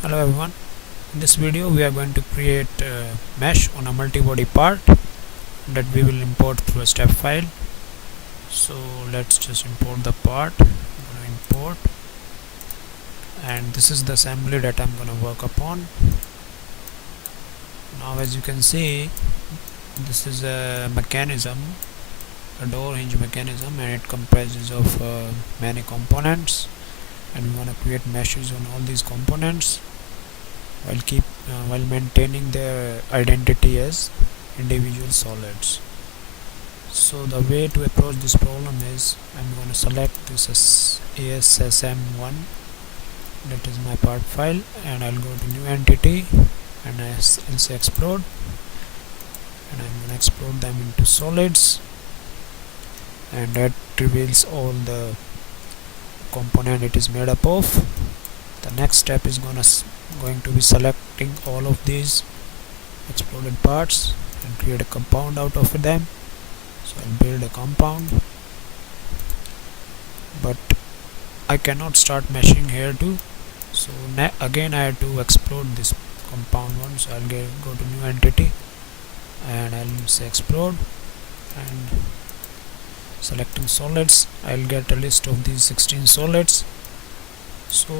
Hello everyone, in this video we are going to create a mesh on a multi-body part that we will import through a step file. So let's just import the part. I'm going to import, and this is the assembly that I'm going to work upon. Now as you can see, this is a mechanism, a door hinge mechanism, and it comprises of many components, and we want to create meshes on all these components while maintaining their identity as individual solids. So the way to approach this problem is I'm going to select this as ASSM1, that is my part file, and I'll go to new entity and I'll say explode, and I'm going to explode them into solids, and that reveals all the component it is made up of. The next step is going to be selecting all of these exploded parts and create a compound out of them. So I'll build a compound, but I cannot start meshing here too. So again I have to explode this compound one. So I'll go to new entity and I'll say explode, and selecting solids, I'll get a list of these 16 solids. So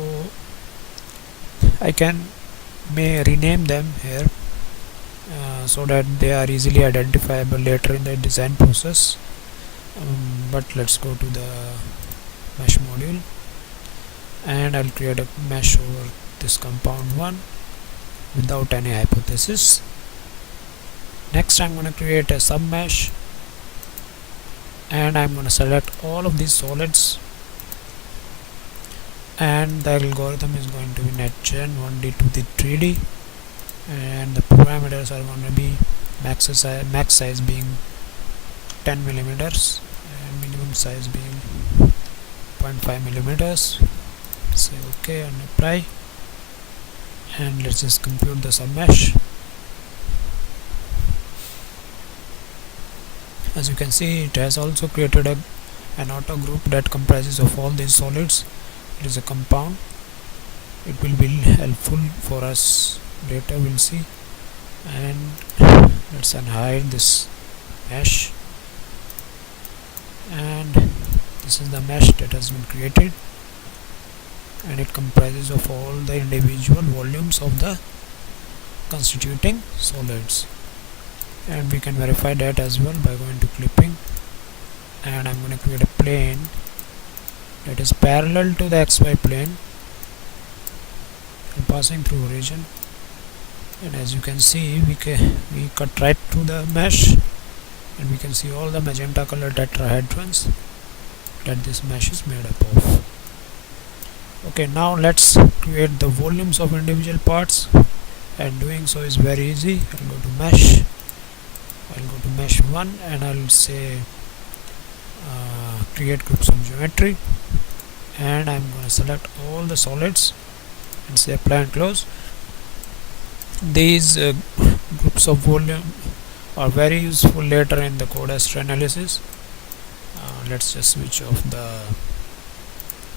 I may rename them here so that they are easily identifiable later in the design process. But let's go to the mesh module, and I'll create a mesh over this compound one without any hypothesis. Next I'm going to create a submesh, and I'm going to select all of these solids, and the algorithm is going to be netgen 1D to the 3D, and the parameters are going to be max size being 10 millimeters and minimum size being 0.5 millimeters. Say OK and apply, and let's just compute the submesh. As you can see, it has also created an auto group that comprises of all these solids. It is a compound. It will be helpful for us later, we'll see. And let's unhide this mesh, and this is the mesh that has been created, and it comprises of all the individual volumes of the constituting solids. And we can verify that as well by going to clipping, and I'm going to create a plane that is parallel to the XY plane and passing through origin. And as you can see, we cut right through the mesh, and we can see all the magenta color tetrahedrons that this mesh is made up of. Okay, now let's create the volumes of individual parts, and doing so is very easy. I'll go to mesh, I'll go to mesh 1, and I'll say create groups of geometry, and I'm going to select all the solids and say apply and close. These groups of volume are very useful later in the code astro analysis. Let's just switch off the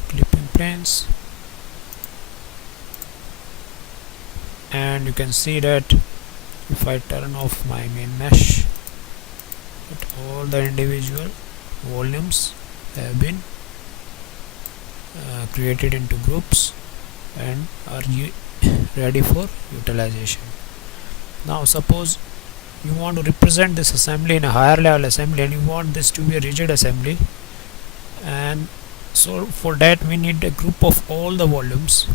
clipping planes, and you can see that if I turn off my main mesh, that all the individual volumes have been created into groups and are ready for utilization. Now suppose you want to represent this assembly in a higher level assembly, and you want this to be a rigid assembly, and so for that we need a group of all the volumes,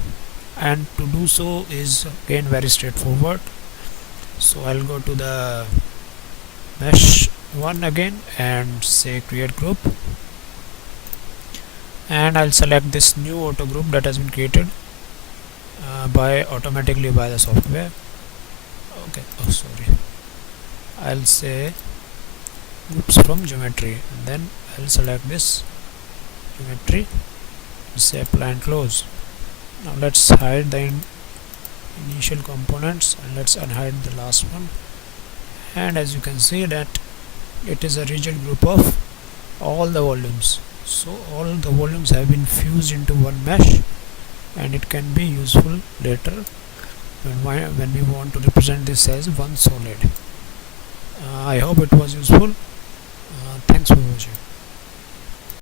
and to do so is again very straightforward. So I'll go to the mesh 1 again and say create group, and I'll select this new auto group that has been created automatically by the software. Okay, I'll say groups from geometry, and then I'll select this geometry and say apply and close. Now let's hide the initial components, and let's unhide the last one, and as you can see that it is a rigid group of all the volumes. So all the volumes have been fused into one mesh, and it can be useful later when we want to represent this as one solid. I hope it was useful. Thanks for watching.